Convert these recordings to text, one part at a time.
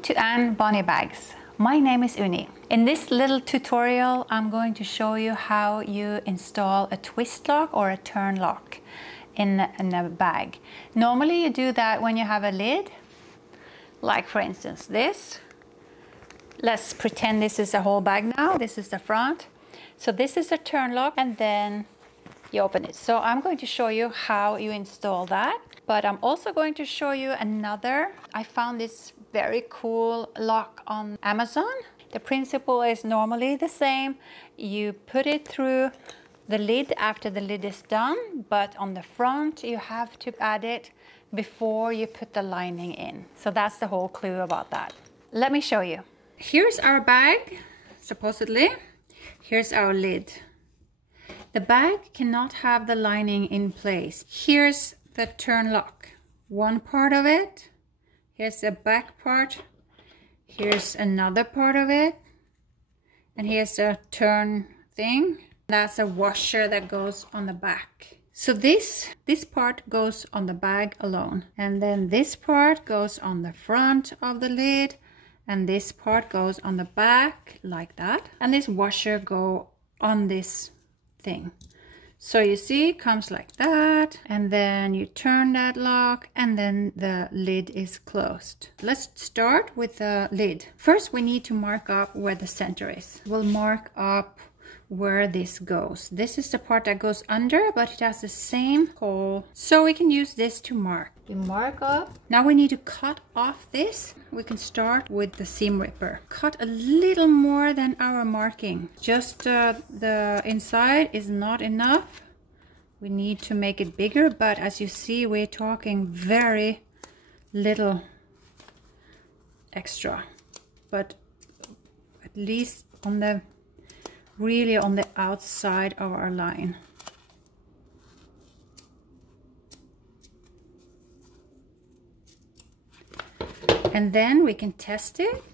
Welcome to Anne Bonny Bags. My name is Uni. In this little tutorial, I'm going to show you how you install a twist lock or a turn lock in a bag. Normally you do that when you have a lid, like for instance this. Let's pretend this is a whole bag now. This is the front. So this is a turn lock and then you open it. So I'm going to show you how you install that, but I'm also going to show you another. I found this very cool lock on Amazon. The principle is normally the same. You put it through the lid after the lid is done, but on the front you have to add it before you put the lining in. So that's the whole clue about that. Let me show you. Here's our bag, supposedly. Here's our lid. The bag cannot have the lining in place. Here's the turn lock. One part of it. Here's the back part. Here's another part of it. And here's a turn thing. That's a washer that goes on the back. So this part goes on the bag alone. And then this part goes on the front of the lid. And this part goes on the back like that. And this washer goes on this thing. So you see, it comes like that, and then you turn that lock, and then the lid is closed. Let's start with the lid. First, we need to mark up where the center is. We'll mark up where this goes. This is the part that goes under, but it has the same hole. So we can use this to mark. We mark up. Now we need to cut off this. We can start with the seam ripper. Cut a little more than our marking. Just the inside is not enough. We need to make it bigger, but as you see, we're talking very little extra. But at least on the really on the outside of our line. And then we can test it.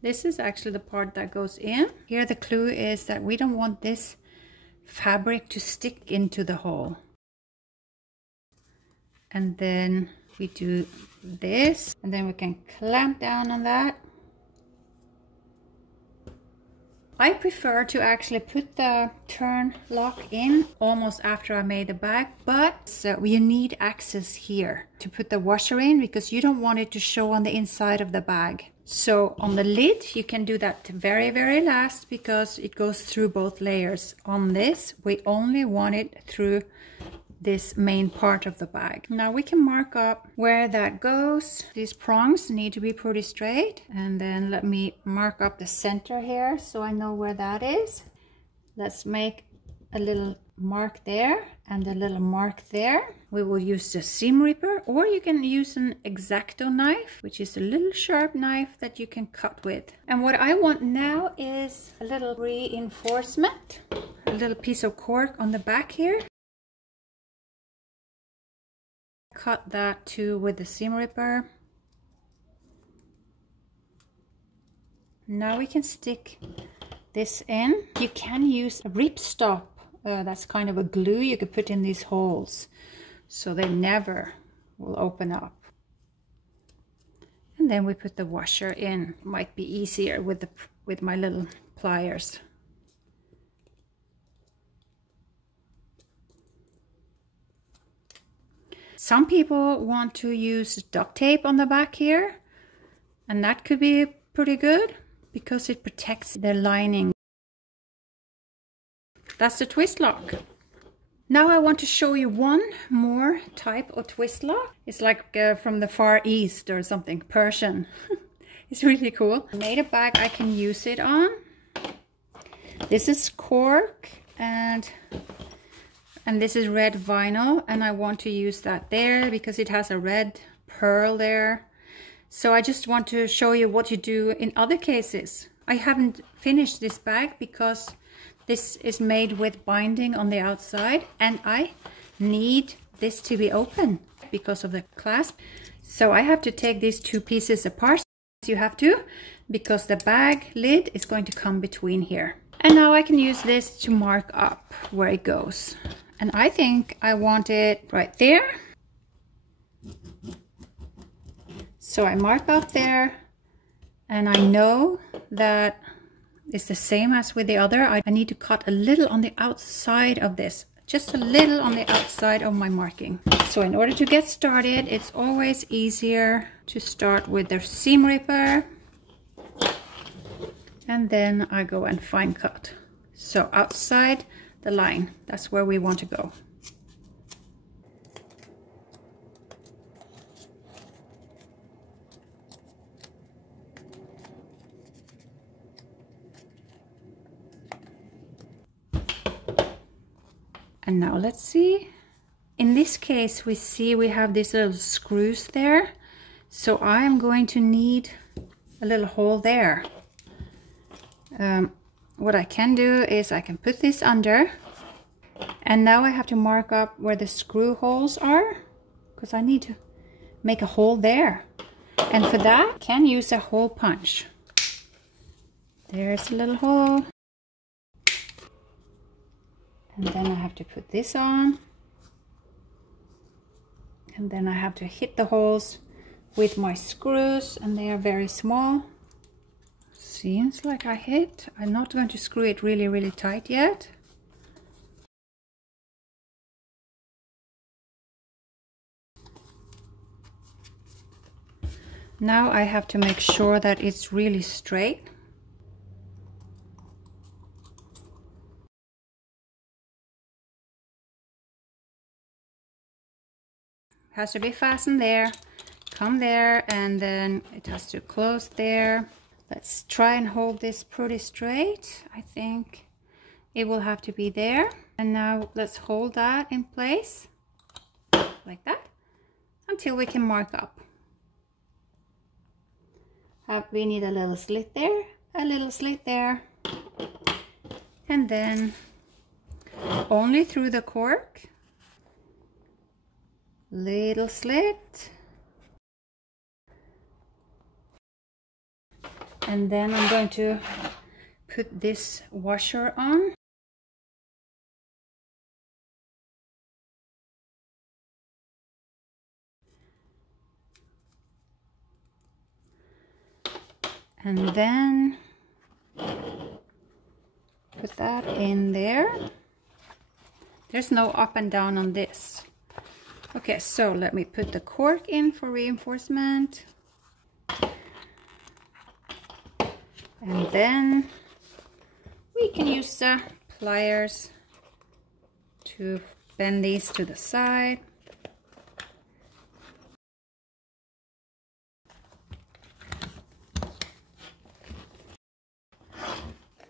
This is actually the part that goes in. Here the clue is that we don't want this fabric to stick into the hole. And then we do this, and then we can clamp down on that. I prefer to actually put the turn lock in almost after I made the bag, but you need access here to put the washer in because you don't want it to show on the inside of the bag. So on the lid, you can do that very, very last because it goes through both layers. On this, we only want it through this main part of the bag. Now we can mark up where that goes. These prongs need to be pretty straight. And then let me mark up the center here so I know where that is. Let's make a little mark there and a little mark there. We will use the seam ripper, or you can use an X-Acto knife, which is a little sharp knife that you can cut with. And what I want now is a little reinforcement, a little piece of cork on the back here. Cut that too with the seam ripper. Now we can stick this in. You can use a ripstop. That's kind of a glue you could put in these holes so they never will open up. And then we put the washer in. Might be easier with my little pliers. Some people want to use duct tape on the back here, and that could be pretty good because it protects the lining. That's the twist lock. Now I want to show you one more type of twist lock. It's like from the Far East or something, Persian. It's really cool. I made a bag I can use it on. This is cork and this is red vinyl, and I want to use that there because it has a red pearl there. So I just want to show you what you do in other cases. I haven't finished this bag because this is made with binding on the outside, and I need this to be open because of the clasp. So I have to take these two pieces apart. You have to, because the bag lid is going to come between here. And now I can use this to mark up where it goes. And I think I want it right there. So I mark up there, and I know that it's the same as with the other. I need to cut a little on the outside of this, just a little on the outside of my marking. So in order to get started, it's always easier to start with the seam ripper, and then I go and fine cut. So outside the line, that's where we want to go. And now let's see. In this case, we see we have these little screws there. So I am going to need a little hole there. What I can do is I can put this under. And now I have to mark up where the screw holes are, because I need to make a hole there. And for that, I can use a hole punch. There's a little hole. And then I have to put this on. And then I have to hit the holes with my screws, and they are very small. Seems like I hit. I'm not going to screw it really, really tight yet. Now I have to make sure that it's really straight. Has to be fastened there, come there, and then it has to close there. Let's try and hold this pretty straight. I think it will have to be there. And now let's hold that in place like that until we can mark up. We need a little slit there, a little slit there, and then only through the cork. Little slit, and then I'm going to put this washer on. And then put that in there. There's no up and down on this. Okay, so let me put the cork in for reinforcement. And then we can use the pliers to bend these to the side.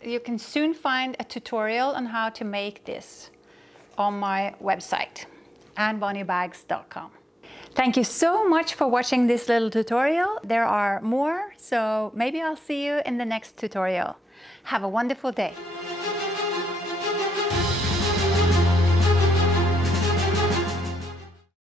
You can soon find a tutorial on how to make this on my website, AnnBonneyBags.com. Thank you so much for watching this little tutorial. There are more, so maybe I'll see you in the next tutorial. Have a wonderful day.